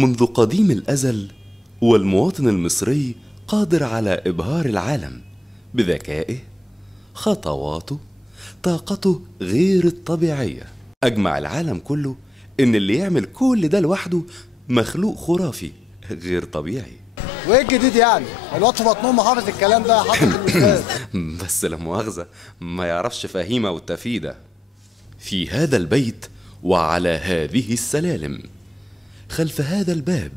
منذ قديم الأزل والمواطن المصري قادر على إبهار العالم بذكائه، خطواته، طاقته غير الطبيعية. أجمع العالم كله إن اللي يعمل كل ده لوحده مخلوق خرافي غير طبيعي. وايه الجديد يعني؟ الواد في بطنهم حافظ الكلام ده يا حضرة الأستاذ. بس لا مؤاخذة ما يعرفش فهيمة والتفيدة. في هذا البيت وعلى هذه السلالم خلف هذا الباب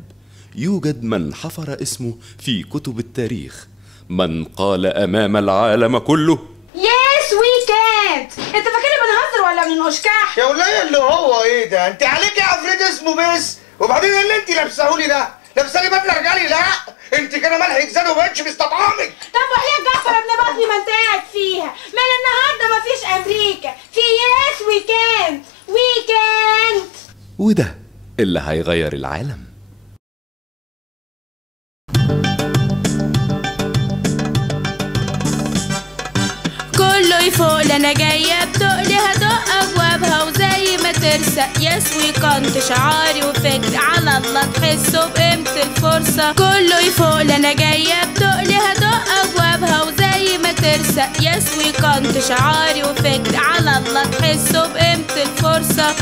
يوجد من حفر اسمه في كتب التاريخ، من قال أمام العالم كله يس وي كانت. انت فاكرني بنهزر ولا بنشكح؟ يا ولاية اللي هو ايه ده؟ انت عليك يا عفريت اسمه بس، وبعدين اللي انت لابساهولي ده لابسالي بدله رجالي؟ لا انت كده ملحك زاد ومبقتش مستطعمك. طب وحياة جعفر ابن بطني ما انت قاعد فيها، من النهارده مفيش امريكا، في يس وي كانت وي كانت. وده اللي هيغير العالم. كله يفوق انا جايه بتقلي هدق ابوابها وزي ما ترسق يس وي كانت شعاري وفكري على الله تحسوا بقيمه الفرصه. كله يفوق انا جايه بتقلي هدق ابوابها وزي ما ترسق يس وي كانت شعاري وفكري على الله تحسوا بقيمه الفرصه.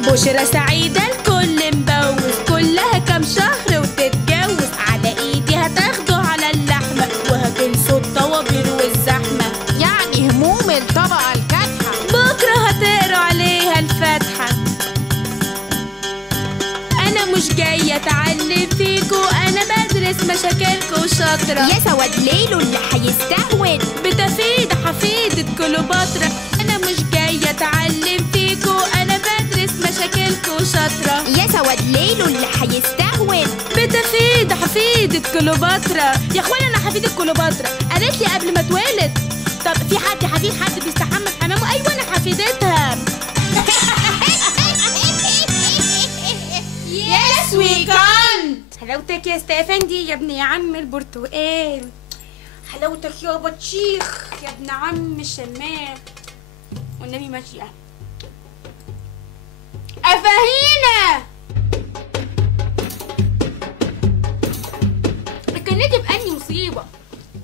بشرى سعيده الكل مبوس، كلها كام شهر وتتجوز، على ايدي هتاخدوا على اللحمه وهتنسوا الطوابير والزحمه، يعني هموم الطبقة الكادحة بكره هتقروا عليها الفاتحه. انا مش جايه اتعلم فيكو، انا بدرس مشاكلكو وشاطره. يا سواد ليلو اللي هيستهون بتفيد حفيدة كليوباترا. انا مش جايه اتعلم فيكو، انا بدرس مشاكلكو وشاطره. يا سواد ليلو اللي هيستهون بتفيد حفيدة كليوباترا. يا اخوان انا حفيدة كليوباترا، قالت لي قبل ما اتولد. طب في حد حفيد حد بيستحمى في حمامه؟ ايوه انا حفيدتها. يس وي كانت. حلاوتك يا استفندي يا ابن يا عم البرتقال، حلاوتك يا بطشيخ يا ابن عم الشمام، والنبي ماشيه افاهينا. كنتي بأني مصيبه.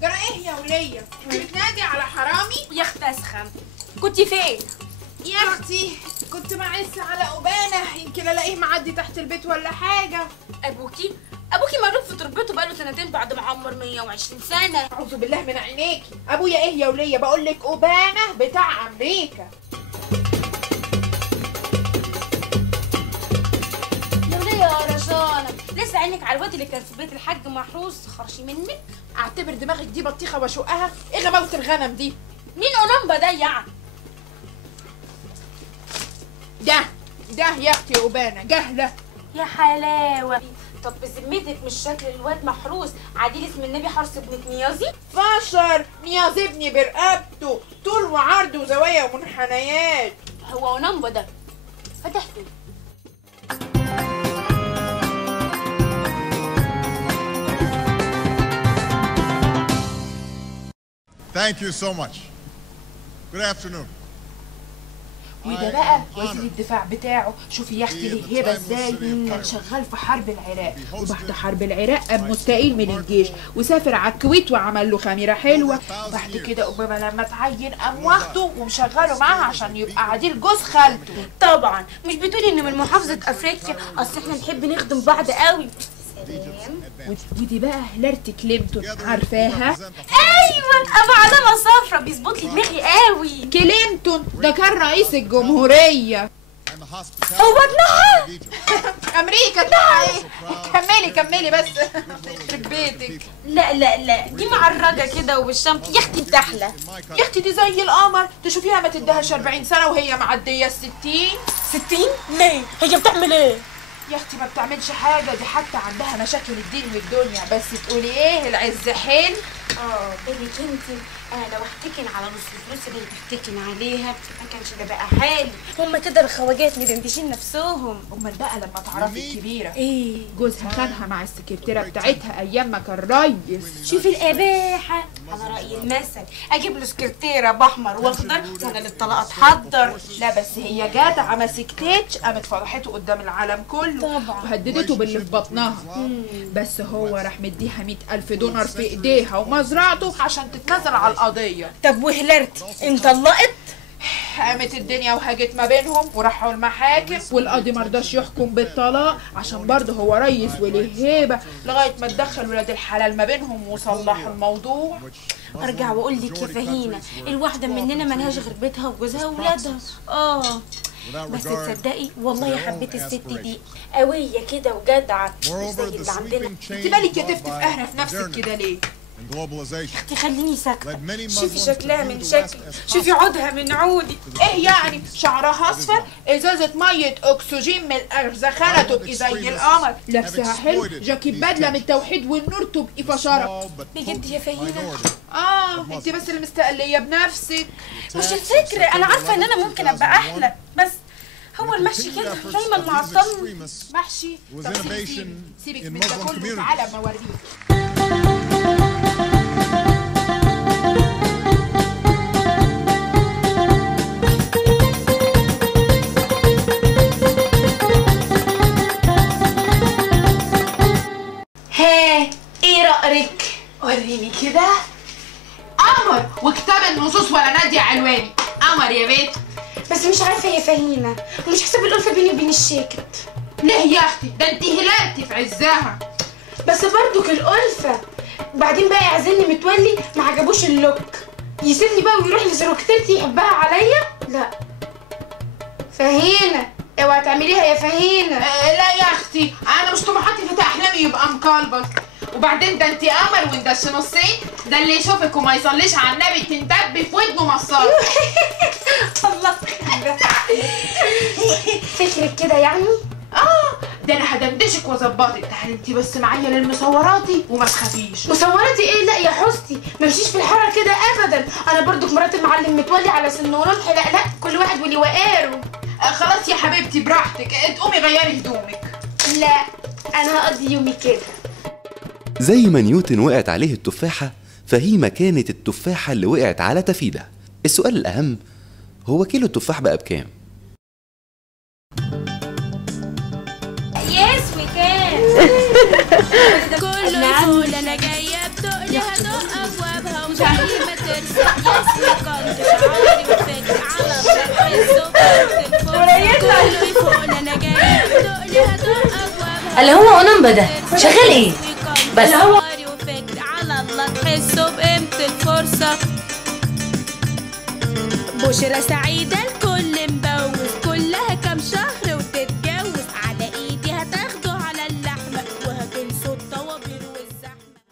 جرى ايه يا وليه؟ بتنادي على حرامي؟ يا اخت اسخن، كنتي فين؟ يا اختي كنت بعز على أبانة، يمكن الاقيه معدي تحت البيت ولا حاجه. ابوكي مقلوب في تربته بقاله سنتين بعد ما عمر 120 سنه. اعوذ بالله من عينيكي. ابويا ايه يا وليه؟ بقول لك أبانة بتاع امريكا. يا وليه يا رشانه، لسه عينك على الواد اللي كان في بيت الحاج محروس خرشي منك؟ اعتبر دماغك دي بطيخه واشقها؟ ايه غباوه الغنم دي؟ مين اولمبا ده يعني؟ ده يا اختي أبانة جهله. يا حلاوه. طب بذمتك مش شكل الواد محروس عديل اسم النبي حرس بن نيازي؟ فشر نياز ابني برقبته، طول وعرض وزوايا ومنحنيات. هو اولمبا ده فتح فين؟ Thank you so much. Good afternoon. وده بقى وزير الدفاع بتاعه. شوفي يا اختي الهبه ازاي، كان شغال في حرب العراق، وبعد حرب العراق قام مستقيل من الجيش وسافر على الكويت وعمل له خميره حلوه. بعد كده اوباما لما اتعين قام واخده ومشغله معاه عشان يبقى عديل جوز خالته. طبعا مش بتقولي انه من محافظه افريقيا؟ اصل احنا نحب نخدم بعض قوي. ودي بقى هيلاري كلينتون، عارفاها؟ ايوه ابو علامه صفرا، بيظبط لي دماغي قوي. كلينتون ده كان رئيس الجمهوريه. هو ابنها؟ امريكا ابنها ايه؟ كملي بس. يخرب بيتك. لا دي معرجه كده وبالشمس يا اختي بتحلى. يا اختي دي زي القمر، تشوفيها ما تديهاش 40 سنه وهي معديه 60. 60 ليه؟ هي بتعمل ايه؟ يا اختي ما بتعملش حاجه، دي حتى عندها مشاكل الدين والدنيا، بس تقولي ايه العز حلو. بالك انت، انا لو احتكن على نص الفلوس اللي بتحتكن عليها ما كانش ده بقى حالي. هما كده الخواجات مدندشين نفسهم. امال بقى لما تعرفي الكبيره ايه؟ جوزها خدها مع السكرتيره بتاعتها ايام ما كان ريس. شوفي الاباحه. على رأي المثل اجيب له سكرتيره باحمر واخضر وانا للطلاق اتحضر. لا بس هي جدعه ما سكتتش، قامت فضحته قدام العالم كله طبعا وهددته باللي في بطنها. بس هو راح مديها 100,000 دولار في ايديها ومزرعته عشان تتنازل على القضيه. طب وهلرتي انطلقت؟ قامت الدنيا وهاجت ما بينهم وراحوا المحاكم، والقاضي مرضاش يحكم بالطلاق عشان برضه هو ريس وليه هيبه، لغايه ما تدخل ولاد الحلال ما بينهم وصلحوا الموضوع. ارجع واقول لك يا فهينه، الواحده مننا ملهاش غير بيتها وجوزها واولادها. بس تصدقي والله حبيت الست دي قويه كده وجدعه مش زي اللي عندنا. انت مالك يا تفتف قهره في نفسك كده ليه؟ اختي خليني ساكته، شوفي شكلها من شكلي، شوفي عودها من عودي. ايه يعني شعرها اصفر، ازازه ميه اكسجين من الارزخانه تبقي زي القمر، لابسها حلو، جاكيت بدله من التوحيد والنور تبقي فشره. بجد يا فهينه؟ انت بس اللي مستقليه بنفسك. مش الفكره، انا عارفه ان انا ممكن ابقى احلى، بس هو المشي كده دايما معطلني. محشي؟ طب سيبك من ده كله، تعالى ما اوريك. ايه رأيك؟ وريني كده. قمر، وكتاب النصوص ولا نادية علواني. قمر يا بنت. بس مش عارفه يا فهينه، ومش حسب الألفة بيني وبين الشاكت. ليه يا اختي؟ ده انت هلالتي في عزها. بس برضك الألفة. وبعدين بقى يعزلني متولي ما عجبوش اللوك، يسيبني بقى ويروح لزروكتتي يحبها عليا؟ لا فهينه اوعي تعمليها يا فهينه. لا يا اختي، انا مش طموحاتي فتى احلامي يبقى مقلبص. وبعدين ده انت قمر وندش نصين، ده اللي يشوفك وما يصليش على النبي تندب في ودنه مصاص. الله فكرك كده يعني؟ ده انا هدندشك واظبطك، تعالي انت بس معايا للمصوراتي وما تخافيش. مصوراتي ايه؟ لا يا حستي ما مشيش في الحاره كده ابدا، انا برضك مرات المعلم متولي على سن ورمح. لا كل واحد واللي وقاره. خلاص يا حبيبتي براحتك، تقومي غيري هدومك. لا انا هقضي يومي كده. زي ما نيوتن وقعت عليه التفاحة، فهيمة كانت التفاحة اللي وقعت على تفيدة. السؤال الأهم هو كيلو التفاح بقى بكام؟ يس وي كان. كله يقول انا جايه بتقلي هدق ابوابها وزي ما ترسم يس وي كان شعاري وفكر على الصبح الصبح كله يقول انا جايه بتقلي هدق ابوابها. اللي هو انا ده شغال ايه؟ بس هو وفكر على الله تحسوا بقيمه الفرصه. بشرى سعيده